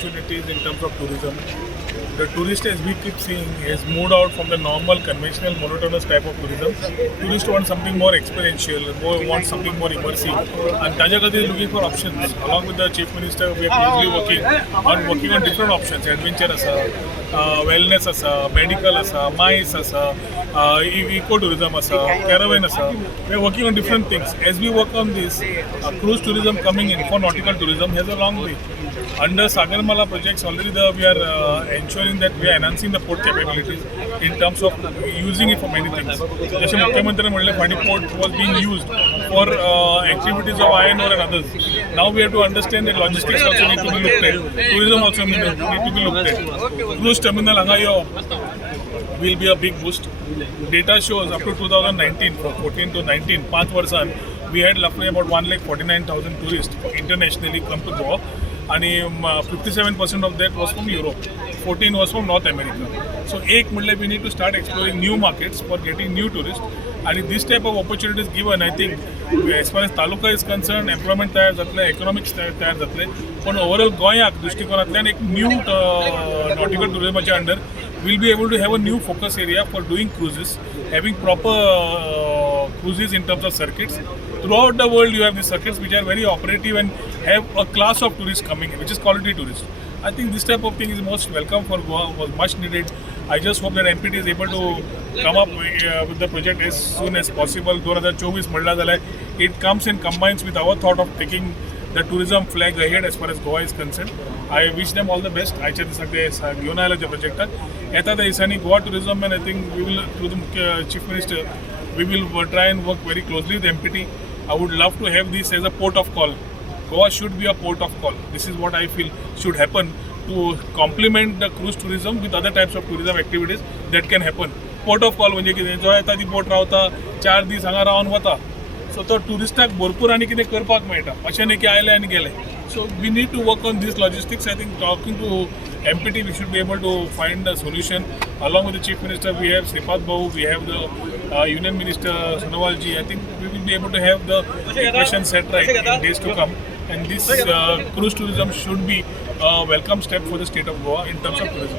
opportunities in terms of tourism. The tourist, as we keep seeing, has moved out from the normal, conventional, monotonous type of tourism. Tourists want something more experiential, want something more immersive. And Tajagati is looking for options. Along with the Chief Minister, we are closely working on different options. Adventure asa, wellness asa, medical asa, MICE asa, ecotourism asa, caravan asa. We are working on different things. As we work on this, cruise tourism coming in for nautical tourism has a long way. Under Sagarmala projects, already we are ensuring that we are enhancing the port capabilities in terms of using it for many things. Just Mukhyamantri Mandal Fani port was being used for activities of iron ore and others. Now we have to understand that logistics also need to be looked at. Tourism also need to be looked at. Cruise terminal Angayo will be a big boost. Data shows up to 2019, from 14 to 19, 5 version, we had roughly about 1,49,000 tourists internationally come to Goa. And 57% of that was from Europe, 14 was from North America. So we need to start exploring new markets for getting new tourists. And if this type of opportunity is given, I think as far as Taluka is concerned, employment tayar जातले, economics tayar जातले, but overall Goyak दृष्टिकोनातल्यान एक new nautical tourism under will be able to have a new focus area for doing cruises, having proper cruises in terms of circuits. Throughout the world, you have these circuits which are very operative and have a class of tourists coming in, which is quality tourists. I think this type of thing is most welcome for Goa, was much needed. I just hope that MPT is able to come up with the project as soon as possible. 2024 म्हणला झालाय. It comes and combines with our thought of taking the tourism flag ahead as far as Goa is concerned. I wish them all the best. आयच्या दिसाक ते घेऊन आयला त्या प्रोजेक्टाक. येता त्या दिसांनी Goa tourism, and I think we will, through the Chief Minister, we will try and work very closely with MPT. I would love to have this as a port of call. Goa should be a port of call. This is what I feel should happen to complement the cruise tourism with other types of tourism activities that can happen. Port of call म्हणजे कितें, जो येता ती boat रावता 4 दीस हांगा रावन वता. So तो टुरिस्टाक भरपूर आनी कितें करपाक मेळटा. अशें न्ही की आयले आनी गेले. So we need to work on these logistics. I think talking to MPT, we should be able to find a solution. Along with the Chief Minister, we have Sripad Babu, we have the Union Minister Sonowalji. I think we will be able to have the equation set right in days to come. And this cruise tourism should be a welcome step for the state of Goa in terms of tourism.